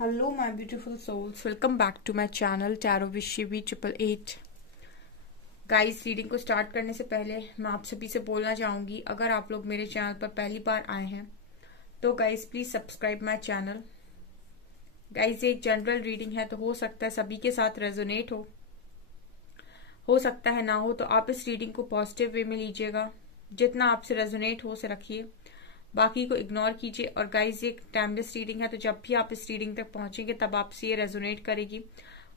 Hello, my beautiful souls. Welcome back to my channel Tarot with Shivi 888. Guys, reading को start करने से पहले मैं आप सभी से बोलना चाहूंगी, अगर आप लोग मेरे चैनल पर पहली बार आए हैं तो guys please subscribe my channel. Guys, ये एक जनरल रीडिंग है तो हो सकता है सभी के साथ रेजोनेट हो सकता है ना हो, तो आप इस रीडिंग को पॉजिटिव वे में लीजिएगा। जितना आपसे रेजोनेट हो उसे रखिए, बाकी को इग्नोर कीजिए। और गाइज, ये टाइमलेस रीडिंग है तो जब भी आप इस रीडिंग तक पहुंचेंगे तब आपसे ये रेजोनेट करेगी।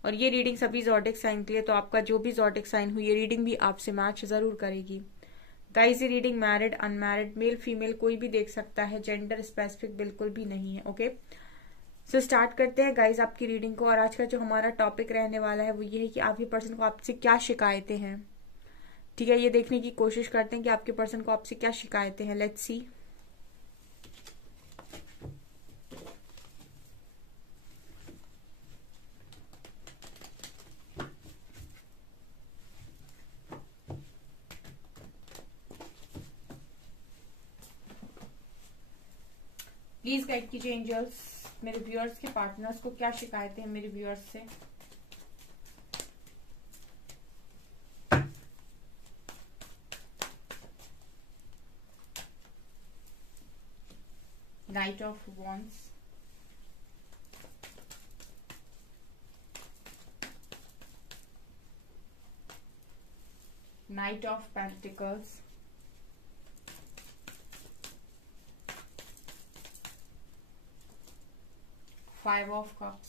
और ये रीडिंग सभी ज़ोडिक साइन के लिए, तो आपका जो भी ज़ोडिक साइन हुई ये रीडिंग भी आपसे मैच जरूर करेगी। गाइज, ये reading married unmarried male female कोई भी देख सकता है, जेंडर स्पेसिफिक बिल्कुल भी नहीं है। ओके, सो स्टार्ट करते हैं गाइज आपकी रीडिंग को। और आज का जो हमारा टॉपिक रहने वाला है वो ये है कि आपके पर्सन को आपसे क्या शिकायतें हैं। ठीक है, ये देखने की कोशिश करते हैं कि आपके पर्सन को आपसे क्या शिकायतें हैं। Let's see. प्लीज गाइड कीजिए एंजल्स, मेरे व्यूअर्स के पार्टनर्स को क्या शिकायतें हैं मेरे व्यूअर्स से। Night of wands, night of pentacles, five of cups,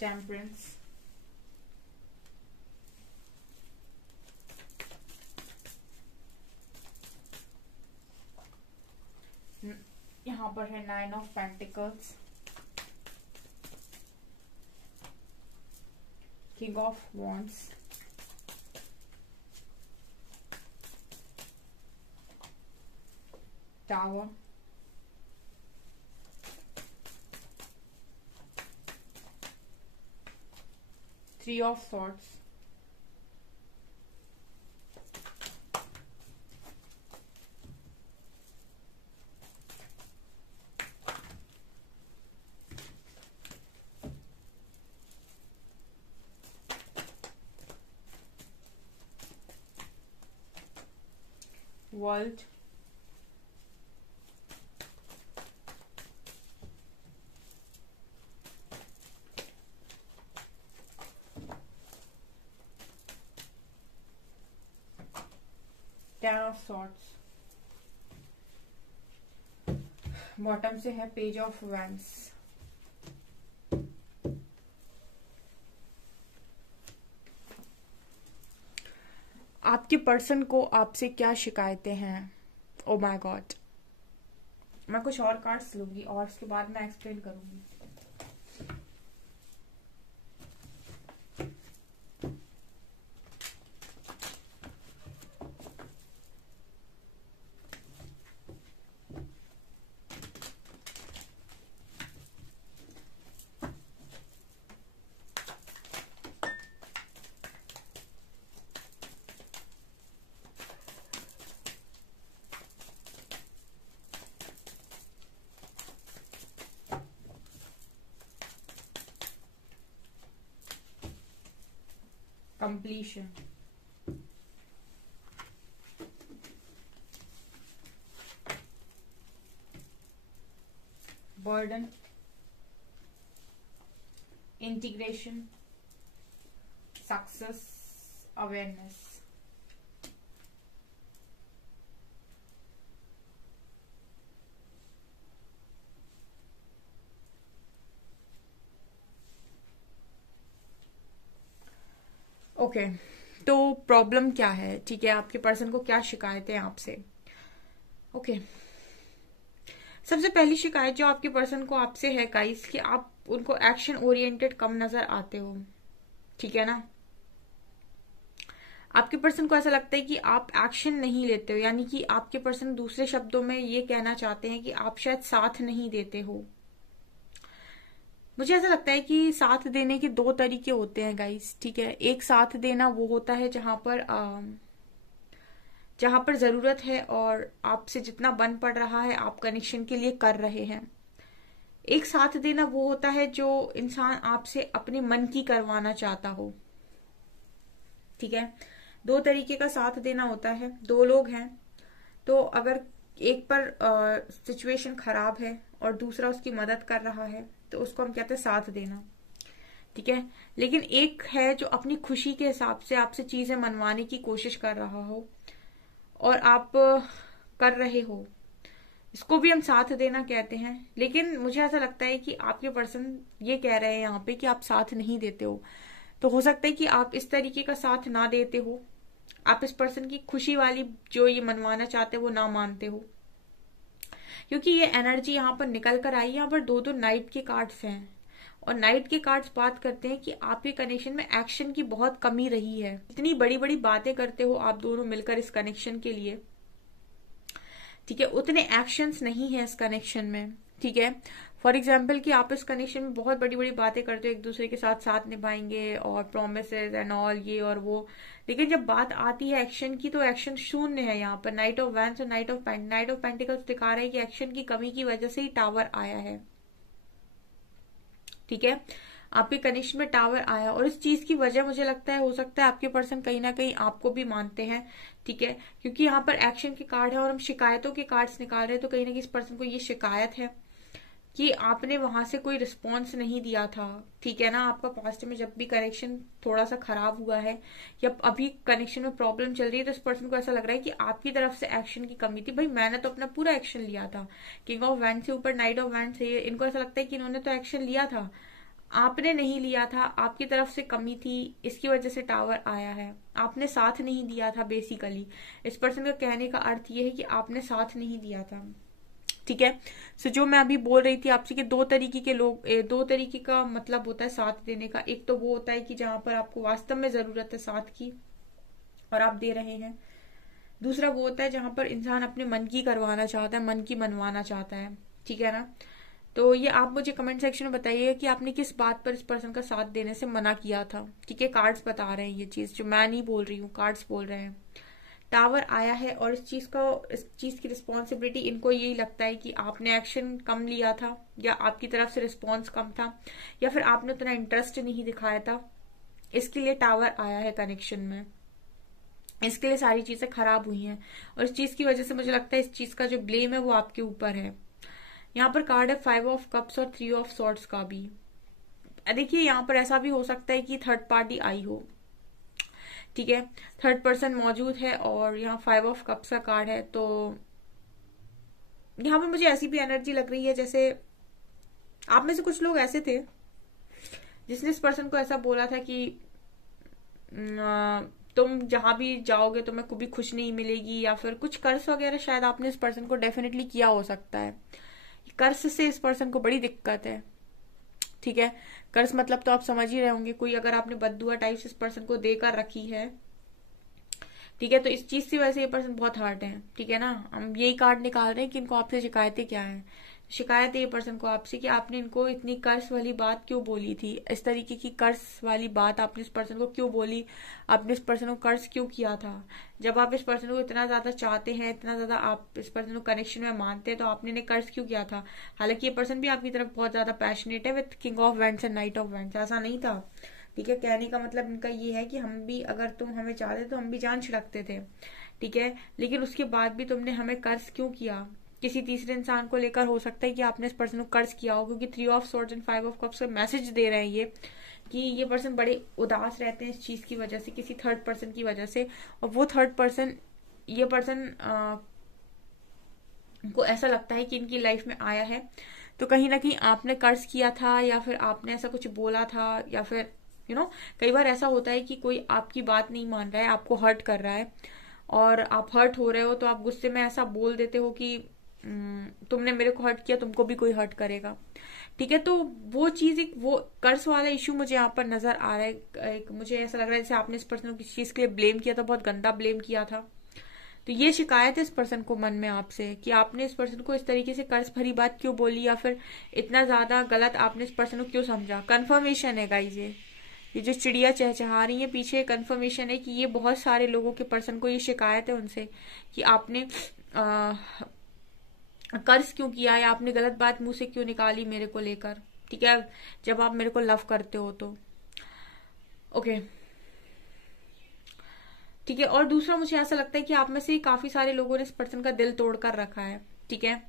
temperance, यहां पर है nine of pentacles, king of wands, tower, three of swords, world, ten of swords, bottom से है पेज ऑफ वैंड्स। आपके पर्सन को आपसे क्या शिकायतें हैं? ओ माय गॉड, मैं कुछ और कार्ड्स लूंगी और उसके बाद मैं एक्सप्लेन करूंगी। Completion, burden, integration, success, awareness. Okay, तो प्रॉब्लम क्या है? ठीक है, आपके पर्सन को क्या शिकायतें हैं आपसे? ओके, सबसे पहली शिकायत जो आपके पर्सन को आपसे है गाइस कि आप उनको एक्शन ओरिएंटेड कम नजर आते हो। ठीक है ना, आपके पर्सन को ऐसा लगता है कि आप एक्शन नहीं लेते हो, यानी कि आपके पर्सन दूसरे शब्दों में ये कहना चाहते हैं कि आप शायद साथ नहीं देते हो। मुझे ऐसा लगता है कि साथ देने के दो तरीके होते हैं गाइस, ठीक है। एक साथ देना वो होता है जहां पर जरूरत है और आपसे जितना बन पड़ रहा है आप कनेक्शन के लिए कर रहे हैं। एक साथ देना वो होता है जो इंसान आपसे अपने मन की करवाना चाहता हो, ठीक है। दो तरीके का साथ देना होता है। दो लोग हैं तो अगर एक पर सिचुएशन खराब है और दूसरा उसकी मदद कर रहा है तो उसको हम कहते हैं साथ देना, ठीक है। लेकिन एक है जो अपनी खुशी के हिसाब से आपसे चीजें मनवाने की कोशिश कर रहा हो और आप कर रहे हो, इसको भी हम साथ देना कहते हैं। लेकिन मुझे ऐसा लगता है कि आपके पर्सन ये कह रहे हैं यहाँ पे कि आप साथ नहीं देते हो, तो हो सकता है कि आप इस तरीके का साथ ना देते हो, आप इस पर्सन की खुशी वाली जो ये मनवाना चाहते हो वो ना मानते हो, क्योंकि ये एनर्जी यहाँ पर निकल कर आई। यहाँ पर दो दो नाइट के कार्ड्स हैं और नाइट के कार्ड्स बात करते हैं कि आपके कनेक्शन में एक्शन की बहुत कमी रही है। इतनी बड़ी बड़ी बातें करते हो आप दोनों मिलकर इस कनेक्शन के लिए, ठीक है, उतने एक्शंस नहीं है इस कनेक्शन में, ठीक है। फॉर एग्जाम्पल कि आप इस कनेक्शन में बहुत बड़ी बड़ी बातें करते हो, एक दूसरे के साथ साथ निभाएंगे और प्रोमिसेस एंड ऑल ये और वो, लेकिन जब बात आती है एक्शन की तो एक्शन शून्य है। यहाँ पर नाइट ऑफ वैंस और नाइट ऑफ पेंटिकल्स दिखा रहे हैं कि एक्शन की कमी की वजह से ही टावर आया है, ठीक है। आपके कनेक्शन में टावर आया और इस चीज की वजह मुझे लगता है हो सकता है आपके पर्सन कहीं ना कहीं आपको भी मानते हैं, ठीक है, क्योंकि यहाँ पर एक्शन के कार्ड है और हम शिकायतों के कार्ड्स निकाल रहे हैं। तो कहीं ना कहीं इस पर्सन को ये शिकायत है कि आपने वहां से कोई रिस्पॉन्स नहीं दिया था, ठीक है ना। आपका पास्ट में जब भी कनेक्शन थोड़ा सा खराब हुआ है या अभी कनेक्शन में प्रॉब्लम चल रही है तो इस पर्सन को ऐसा लग रहा है कि आपकी तरफ से एक्शन की कमी थी। भाई मैंने तो अपना पूरा एक्शन लिया था, किंग ऑफ वैंड से ऊपर नाइट ऑफ वैंड से, इनको ऐसा लगता है कि इन्होंने तो एक्शन लिया था, आपने नहीं लिया था, आपकी तरफ से कमी थी, इसकी वजह से टावर आया है। आपने साथ नहीं दिया था बेसिकली, इस पर्सन का कहने का अर्थ ये है कि आपने साथ नहीं दिया था, ठीक है। सो जो मैं अभी बोल रही थी आपसे कि दो तरीके के लोग, दो तरीके का मतलब होता है साथ देने का। एक तो वो होता है कि जहां पर आपको वास्तव में जरूरत है साथ की और आप दे रहे हैं। दूसरा वो होता है जहां पर इंसान अपने मन की करवाना चाहता है, मन की मनवाना चाहता है, ठीक है ना। तो ये आप मुझे कमेंट सेक्शन में बताइए कि आपने किस बात पर इस पर्सन का साथ देने से मना किया था, ठीक है। कार्ड्स बता रहे हैं ये चीज, जो मैं नहीं बोल रही हूँ, कार्ड्स बोल रहे हैं। टावर आया है और इस चीज की रिस्पॉन्सिबिलिटी इनको यही लगता है कि आपने एक्शन कम लिया था या आपकी तरफ से रिस्पॉन्स कम था या फिर आपने उतना इंटरेस्ट नहीं दिखाया था, इसके लिए टावर आया है कनेक्शन में, इसके लिए सारी चीजें खराब हुई हैं और इस चीज की वजह से मुझे लगता है इस चीज का जो ब्लेम है वो आपके ऊपर है। यहाँ पर कार्ड है 5 ऑफ कप्स और 3 ऑफ सॉर्ड्स का भी। देखिए यहाँ पर ऐसा भी हो सकता है कि थर्ड पार्टी आई हो, ठीक है, थर्ड पर्सन मौजूद है और यहाँ 5 ऑफ कप्स का कार्ड है। तो यहाँ पर मुझे ऐसी भी एनर्जी लग रही है जैसे आप में से कुछ लोग ऐसे थे जिसने इस पर्सन को ऐसा बोला था कि तुम जहां भी जाओगे तुम्हें कभी खुश नहीं मिलेगी, या फिर कुछ कर्ज वगैरह शायद आपने इस पर्सन को डेफिनेटली किया हो सकता है। कर्ज से इस पर्सन को बड़ी दिक्कत है, ठीक है। कर्ज मतलब तो आप समझ ही रहे होंगे, कोई अगर आपने बद्दुआ टाइप से इस पर्सन को देकर रखी है, ठीक है, तो इस चीज की वजह से ये पर्सन बहुत हर्ट है, ठीक है ना। हम यही कार्ड निकाल रहे हैं कि इनको आपसे शिकायतें क्या हैं। शिकायत है ये पर्सन को आपसे कि आपने इनको इतनी कर्ज वाली बात क्यों बोली थी, इस तरीके की कर्ज वाली बात आपने इस पर्सन को क्यों बोली, आपने इस पर्सन को कर्ज क्यों किया था। जब आप इस पर्सन को इतना ज्यादा चाहते हैं, इतना ज्यादा आप इस पर्सन को कनेक्शन में मानते हैं, तो आपने इन्हें कर्ज क्यों किया था। हालांकि ये पर्सन भी आपकी तरफ बहुत ज्यादा पैशनेट है with king of wands and night of wands, ऐसा नहीं था, ठीक है। कहने का मतलब इनका ये है कि हम भी, अगर तुम हमें चाहते तो हम भी जान छिड़कते थे, ठीक है, लेकिन उसके बाद भी तुमने हमें कर्ज क्यों किया। किसी तीसरे इंसान को लेकर हो सकता है कि आपने इस पर्सन को कर्ज किया हो, क्योंकि 3 of swords and 5 of cups का मैसेज दे रहे हैं ये कि ये पर्सन बड़े उदास रहते हैं इस चीज की वजह से, किसी थर्ड पर्सन की वजह से। और वो थर्ड पर्सन, ये पर्सन को ऐसा लगता है कि इनकी लाइफ में आया है तो कहीं ना कहीं आपने कर्ज किया था या फिर आपने ऐसा कुछ बोला था, या फिर कई बार ऐसा होता है कि कोई आपकी बात नहीं मान रहा है, आपको हर्ट कर रहा है और आप हर्ट हो रहे हो तो आप गुस्से में ऐसा बोल देते हो कि तुमने मेरे को हर्ट किया, तुमको भी कोई हर्ट करेगा, ठीक है। तो वो चीज, एक वो कर्ज वाला इश्यू मुझे यहाँ पर नजर आ रहा है। मुझे ऐसा लग रहा है जैसे आपने इस पर्सन को किसी चीज के लिए ब्लेम किया था, बहुत गंदा ब्लेम किया था, तो ये शिकायत है इस पर्सन को मन में आपसे कि आपने इस पर्सन को इस तरीके से कर्ज भरी बात क्यों बोली, या फिर इतना ज्यादा गलत आपने इस पर्सन को क्यों समझा। कंफर्मेशन है गाइस, ये जो चिड़िया चहचहा रही है पीछे, कंफर्मेशन है कि ये बहुत सारे लोगों के पर्सन को ये शिकायत है उनसे कि आपने कर्ज क्यों किया, या आपने गलत बात मुंह से क्यों निकाली मेरे को लेकर, ठीक है, जब आप मेरे को लव करते हो तो। ओके, ठीक है। और दूसरा मुझे ऐसा लगता है कि आप में से काफी सारे लोगों ने इस पर्सन का दिल तोड़ कर रखा है, ठीक है।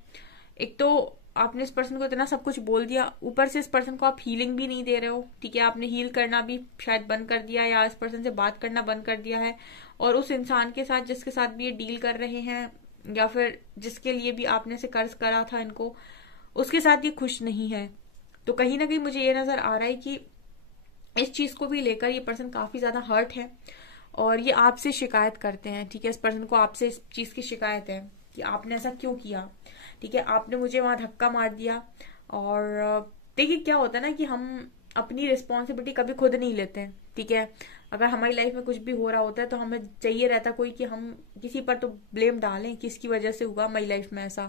एक तो आपने इस पर्सन को इतना सब कुछ बोल दिया, ऊपर से इस पर्सन को आप हीलिंग भी नहीं दे रहे हो, ठीक है। आपने हील करना भी शायद बंद कर दिया, या इस पर्सन से बात करना बंद कर दिया है, और उस इंसान के साथ जिसके साथ भी ये डील कर रहे हैं, या फिर जिसके लिए भी आपने से कर्ज करा था इनको, उसके साथ ये खुश नहीं है। तो कहीं ना कहीं मुझे ये नजर आ रहा है कि इस चीज को भी लेकर ये पर्सन काफी ज्यादा हर्ट है, और ये आपसे शिकायत करते हैं, ठीक है। इस पर्सन को आपसे इस चीज की शिकायत है कि आपने ऐसा क्यों किया, ठीक है, आपने मुझे वहां धक्का मार दिया। और देखिए क्या होता है ना कि हम अपनी रिस्पॉन्सिबिलिटी कभी खुद नहीं लेते हैं, ठीक है। अगर हमारी लाइफ में कुछ भी हो रहा होता है तो हमें चाहिए रहता कोई कि हम किसी पर तो ब्लेम डालें कि इसकी वजह से हुआ मेरी लाइफ में ऐसा,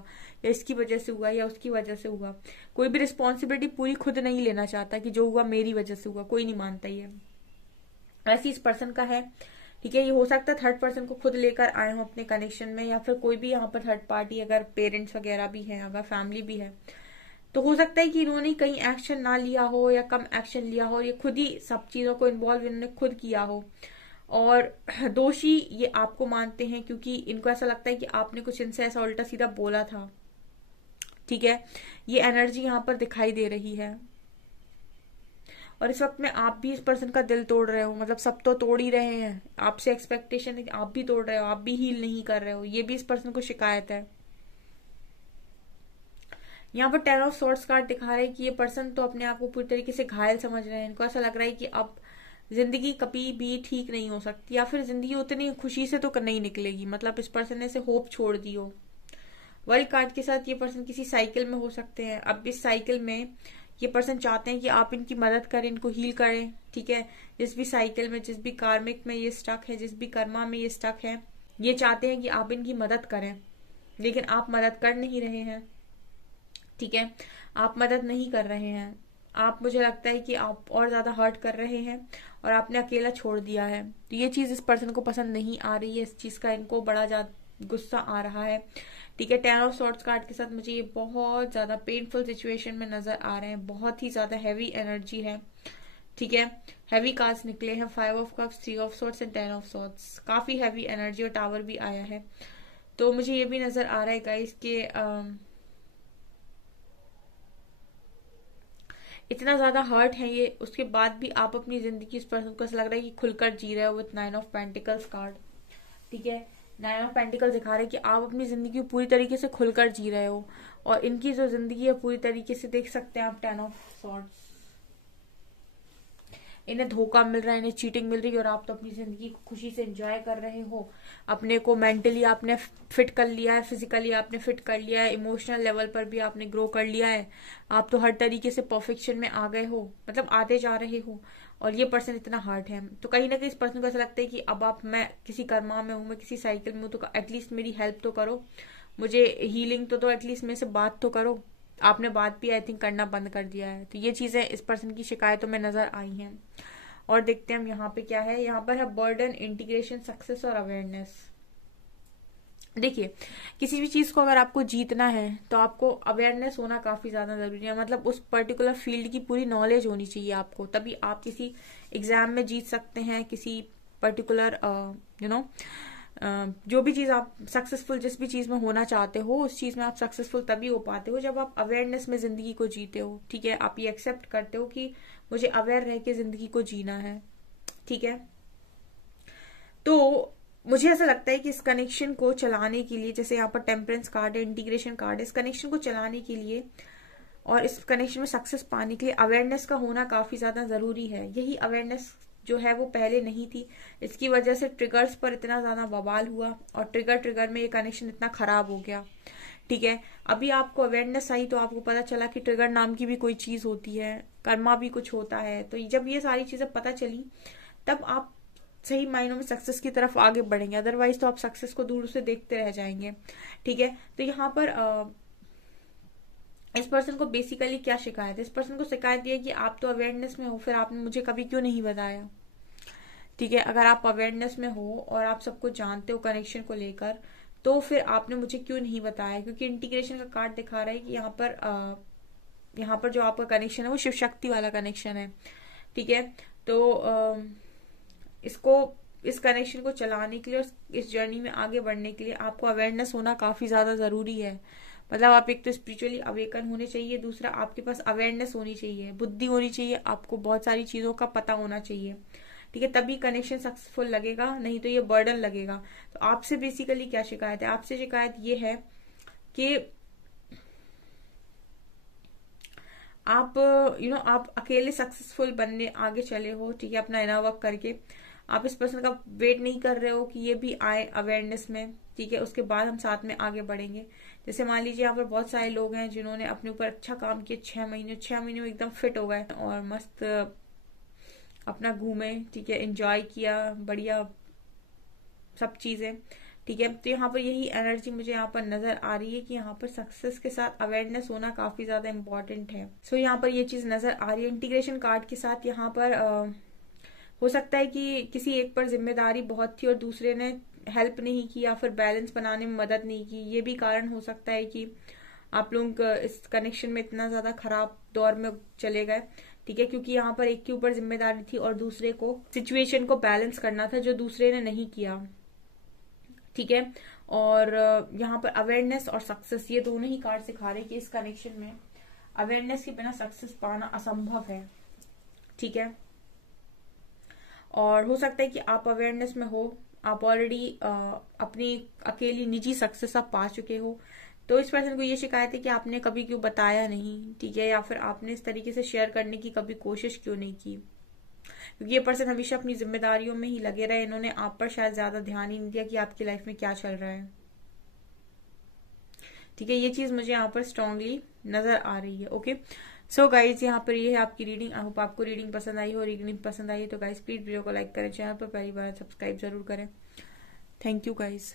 या इसकी वजह से हुआ, या उसकी वजह से हुआ। कोई भी रिस्पॉन्सिबिलिटी पूरी खुद नहीं लेना चाहता कि जो हुआ मेरी वजह से हुआ, कोई नहीं मानता ये। ऐसी इस पर्सन का है, ठीक है। ये हो सकता है थर्ड पर्सन को खुद लेकर आए हो अपने कनेक्शन में, या फिर कोई भी यहाँ पर थर्ड पार्टी, अगर पेरेंट्स वगैरह भी हैं, अगर फैमिली भी है, तो हो सकता है कि इन्होंने कहीं एक्शन ना लिया हो या कम एक्शन लिया हो, ये खुद ही सब चीजों को इन्वॉल्व इन्होंने खुद किया हो, और दोषी ये आपको मानते हैं क्योंकि इनको ऐसा लगता है कि आपने कुछ इनसे ऐसा उल्टा सीधा बोला था, ठीक है। ये एनर्जी यहाँ पर दिखाई दे रही है। और इस वक्त में आप भी इस पर्सन का दिल तोड़ रहे हो, मतलब सब तो तोड़ ही रहे हैं, आपसे एक्सपेक्टेशन है कि आप भी तोड़ रहे हो, आप भी हील नहीं कर रहे हो, ये भी इस पर्सन को शिकायत है। यहाँ पर 10 ऑफ सॉर्ड्स कार्ड दिखा रहा है कि ये पर्सन तो अपने आप को पूरी तरीके से घायल समझ रहे हैं। इनको ऐसा लग रहा है कि अब जिंदगी कभी भी ठीक नहीं हो सकती, या फिर जिंदगी उतनी खुशी से तो नहीं निकलेगी, मतलब इस पर्सन ने से होप छोड़ दी हो। वर्ल्ड कार्ड के साथ ये पर्सन किसी साइकिल में हो सकते हैं। अब इस साइकिल में ये पर्सन चाहते हैं कि आप इनकी मदद करें, इनको हील करें, ठीक है। जिस भी साइकिल में, जिस भी कार्मिक में ये स्टक है, जिस भी कर्मा में ये स्टक है, ये चाहते हैं कि आप इनकी मदद करें, लेकिन आप मदद कर नहीं रहे हैं, ठीक है। आप मदद नहीं कर रहे हैं, आप, मुझे लगता है कि आप और ज्यादा हर्ट कर रहे हैं, और आपने अकेला छोड़ दिया है। तो ये चीज इस पर्सन को पसंद नहीं आ रही है, इस चीज का इनको बड़ा ज्यादा गुस्सा आ रहा है, ठीक है। 10 ऑफ सॉर्ड्स कार्ड के साथ मुझे ये बहुत ज्यादा पेनफुल सिचुएशन में नजर आ रहे हैं, बहुत ही ज्यादा हैवी एनर्जी है, ठीक है। हैवी कार्ड्स निकले हैं, 5 of cups, 3 of swords and 10 of swords. काफी हैवी एनर्जी, और टावर भी आया है। तो मुझे ये भी नजर आ रहा है गाइस के इतना ज्यादा हर्ट है ये, उसके बाद भी आप अपनी जिंदगी इस पर्सन को ऐसा लग रहा है कि खुलकर जी रहे हो विथ 9 ऑफ पेंटिकल्स कार्ड, ठीक है। 9 ऑफ पेंटिकल्स दिखा रहे हैं कि आप अपनी जिंदगी पूरी तरीके से खुलकर जी रहे हो, और इनकी जो जिंदगी है पूरी तरीके से देख सकते हैं आप 10 ऑफ सॉर्ड्स। इन्हें धोखा मिल रहा है, इन्हें चीटिंग मिल रही है, और आप तो अपनी जिंदगी को खुशी से एंजॉय कर रहे हो। अपने को मेंटली आपने फिट कर लिया है, फिजिकली आपने फिट कर लिया है, इमोशनल लेवल पर भी आपने ग्रो कर लिया है। आप तो हर तरीके से परफेक्शन में आ गए हो, मतलब आते जा रहे हो, और ये पर्सन इतना हार्ट है। तो कहीं ना कहीं इस पर्सन को ऐसा लगता है कि अब आप, मैं किसी कर्मा में हूँ, मैं किसी साइकिल में हूँ, तो एटलीस्ट मेरी हेल्प तो करो, मुझे हीलिंग तो दो, एटलीस्ट मेरे से बात तो करो। आपने बात भी आई थिंक करना बंद कर दिया है। तो ये चीजें इस पर्सन की शिकायतों में नजर आई हैं। और देखते हैं हम यहाँ पे क्या है। यहाँ पर है बर्डन, इंटीग्रेशन, सक्सेस और अवेयरनेस। देखिए, किसी भी चीज को अगर आपको जीतना है तो आपको अवेयरनेस होना काफी ज्यादा जरूरी है, मतलब उस पर्टिकुलर फील्ड की पूरी नॉलेज होनी चाहिए आपको, तभी आप किसी एग्जाम में जीत सकते हैं, किसी पर्टिकुलर जो भी चीज आप सक्सेसफुल, जिस भी चीज में होना चाहते हो, उस चीज में आप सक्सेसफुल तभी हो पाते हो जब आप अवेयरनेस में जिंदगी को जीते हो, ठीक है। आप ये एक्सेप्ट करते हो कि मुझे अवेयर रह के जिंदगी को जीना है, ठीक है। तो मुझे ऐसा लगता है कि इस कनेक्शन को चलाने के लिए, जैसे यहाँ पर टेम्परेंस कार्ड है, इंटीग्रेशन कार्ड है, इस कनेक्शन को चलाने के लिए और इस कनेक्शन में सक्सेस पाने के लिए अवेयरनेस का होना काफी ज्यादा जरूरी है। यही अवेयरनेस जो है वो पहले नहीं थी, इसकी वजह से ट्रिगर्स पर इतना ज्यादा बवाल हुआ, और ट्रिगर में ये कनेक्शन इतना खराब हो गया, ठीक है। अभी आपको अवेयरनेस आई तो आपको पता चला कि ट्रिगर नाम की भी कोई चीज होती है, कर्मा भी कुछ होता है। तो जब ये सारी चीजें पता चली, तब आप सही मायनों में सक्सेस की तरफ आगे बढ़ेंगे, अदरवाइज तो आप सक्सेस को दूर से देखते रह जाएंगे। ठीक है, तो यहाँ पर इस पर्सन को बेसिकली क्या शिकायत है? इस पर्सन को शिकायत ये है कि आप तो अवेयरनेस में हो, फिर आपने मुझे कभी क्यों नहीं बताया। ठीक है, अगर आप अवेयरनेस में हो और आप सब कुछ जानते हो कनेक्शन को लेकर, तो फिर आपने मुझे क्यों नहीं बताया? क्योंकि इंटीग्रेशन का कार्ड दिखा रहा है कि यहाँ पर जो आपका कनेक्शन है वो शिव शक्ति वाला कनेक्शन है। ठीक है, तो इस कनेक्शन को चलाने के लिए और इस जर्नी में आगे बढ़ने के लिए आपको अवेयरनेस होना काफी ज्यादा जरूरी है। मतलब आप एक तो स्पिरिचुअली अवेकन होने चाहिए, दूसरा आपके पास अवेयरनेस होनी चाहिए, बुद्धि होनी चाहिए, आपको बहुत सारी चीजों का पता होना चाहिए। ठीक है, तभी कनेक्शन सक्सेसफुल लगेगा, नहीं तो ये बर्डन लगेगा। तो आपसे बेसिकली क्या शिकायत है? आपसे शिकायत ये है कि आप आप अकेले सक्सेसफुल बनने आगे चले हो। ठीक है, अपना इनर वर्क करके आप इस पर्सन का वेट नहीं कर रहे हो कि ये भी आए अवेयरनेस में। ठीक है, उसके बाद हम साथ में आगे बढ़ेंगे। जैसे मान लीजिए यहाँ पर बहुत सारे लोग हैं जिन्होंने अपने ऊपर अच्छा काम किया, 6 महीने में एकदम फिट हो गए और मस्त अपना घूमे। ठीक है, एंजॉय किया, बढ़िया सब चीजें। ठीक है, तो यहाँ पर यही एनर्जी मुझे यहाँ पर नजर आ रही है कि यहाँ पर सक्सेस के साथ अवेयरनेस होना काफी ज्यादा इंपॉर्टेंट है। सो यहाँ पर ये चीज नजर आ रही है। इंटीग्रेशन कार्ड के साथ यहाँ पर हो सकता है कि किसी एक पर जिम्मेदारी बहुत थी और दूसरे ने हेल्प नहीं की या फिर बैलेंस बनाने में मदद नहीं की। ये भी कारण हो सकता है कि आप लोग इस कनेक्शन में इतना ज्यादा खराब दौर में चले गए। ठीक है, क्योंकि यहाँ पर एक के ऊपर जिम्मेदारी थी और दूसरे को सिचुएशन को बैलेंस करना था, जो दूसरे ने नहीं किया। ठीक है, और यहाँ पर अवेयरनेस और सक्सेस, ये दोनों ही कार्ड सिखा रहे कि इस कनेक्शन में अवेयरनेस के बिना सक्सेस पाना असंभव है। ठीक है, और हो सकता है कि आप अवेयरनेस में हो, आप ऑलरेडी अपनी अकेली निजी सक्सेस आप पा चुके हो, तो इस पर्सन को ये शिकायत है कि आपने कभी क्यों बताया नहीं। ठीक है, या फिर आपने इस तरीके से शेयर करने की कभी कोशिश क्यों नहीं की। क्योंकि ये पर्सन हमेशा अपनी जिम्मेदारियों में ही लगे रहे, इन्होंने आप पर शायद ज्यादा ध्यान ही नहीं दिया कि आपकी लाइफ में क्या चल रहा है। ठीक है, ये चीज मुझे यहाँ पर स्ट्रांगली नजर आ रही है। ओके, सो गाइज यहाँ पर ये है आपकी रीडिंग। आई होप आपको रीडिंग पसंद आई हो। रीडिंग पसंद आई तो गाइज प्लीज वीडियो को लाइक करें, चैनल पर पहली बार सब्सक्राइब जरूर करें। Thank you guys.